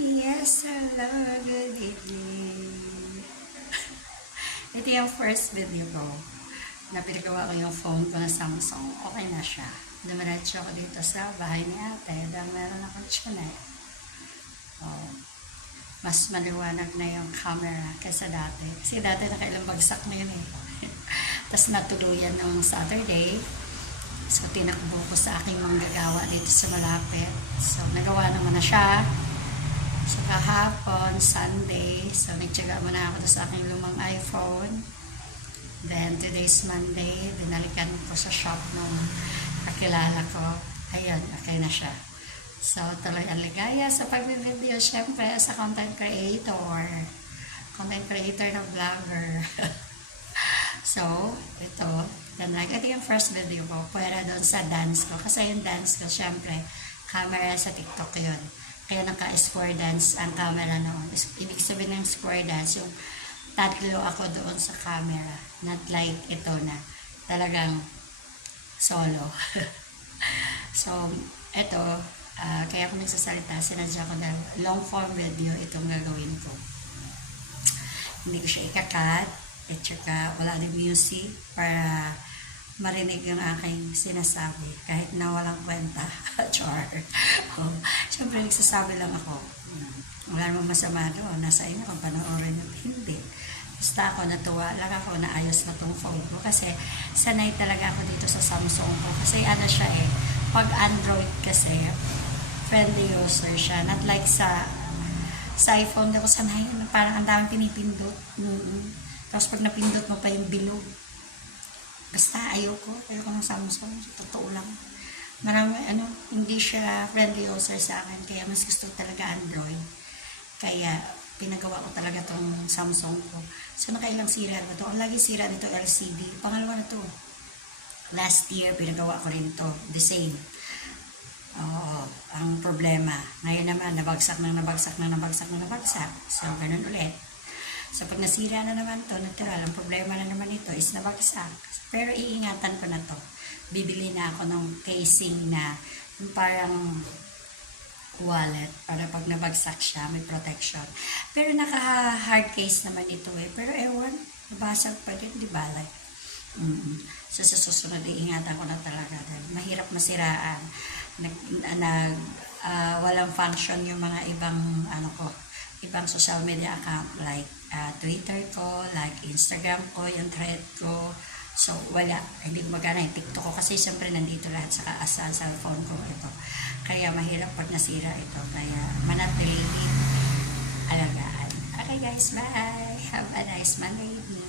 Yes, hello, good evening. Ito yung first video ko na pinagawa ko yung phone ko na Samsung. Okay na siya. Dumiretso ako dito sa bahay ni ate dahil meron akong tsunet. Oh, mas maliwanag na yung camera kaysa dati. Kasi dati nakailang bagsak na yun eh. Tapos natuluyan ng Saturday. So, tinakbo ko sa aking manggagawa dito sa malapit. So, nagawa naman na siya. So, kahapon, Sunday, so nagtyaga muna ako sa aking lumang iPhone. Then, today's Monday, binalikan ko sa shop nung kakilala ko. Ayun, okay na siya. So, tuloy ang ligaya sa pag-video, syempre, sa content creator. Content creator na vlogger. So, ito yung first video ko. Pwera doon sa dance ko. Kasi yung dance ko, syempre, camera sa TikTok yun. Kaya naka-square dance ang camera noon. Ibig sabihin ng square dance, yung tatlo ako doon sa camera. Not like ito na talagang solo. So, ito, kaya ako nagsasalita, sinadya ko na long form video itong gagawin ko. Hindi ko siya ikakat, at saka wala din music para marinig yung aking sinasabi kahit na walang kwenta. Char. Oh, siyempre nagsasabi lang ako. Wala namang masama doon. Nasa inyo kung panoorin nyo. Hindi. Basta ako natuwa lang ako na ayos na tong phone ko kasi sanay talaga ako dito sa Samsung ko. Kasi ano siya eh, pag Android kasi friendly user siya. Not like sa iPhone ako sanay. Parang ang daming pinipindot. Tapos pag napindot mo pa yung bilog. Basta ayoko ng Samsung, totoo lang. Marami, hindi siya friendly user sa akin, kaya mas gusto talaga Android. Kaya, pinagawa ko talaga tong Samsung ko. So, nakailang sira na ito. Ang lagi sira nito, LCD. Pangalawa na to. Last year, pinagawa ko rin ito. The same. Oo, ang problema. Ngayon naman, nabagsak. So, ganun ulit. So, pag nasira na naman to, natural, ang problema na naman ito is nabagsak. Pero iingatan ko na to. Bibili na ako ng casing na parang wallet para pag nabagsak siya, may protection. Pero naka-hard case naman ito eh. Pero ewan, nabasag pa rin, di ba? Like, So, sa susunod, iingatan ko na talaga. Dahil mahirap masiraan. Walang function yung mga ibang, ibang social media account like Twitter ko, like Instagram ko, yung thread ko. So, wala. Hindi magana yung TikTok ko kasi siyempre nandito lahat sa cellphone ko ito. Kaya mahirap pag nasira ito. Kaya manatili, alagaan. Okay guys, bye! Have a nice Monday evening.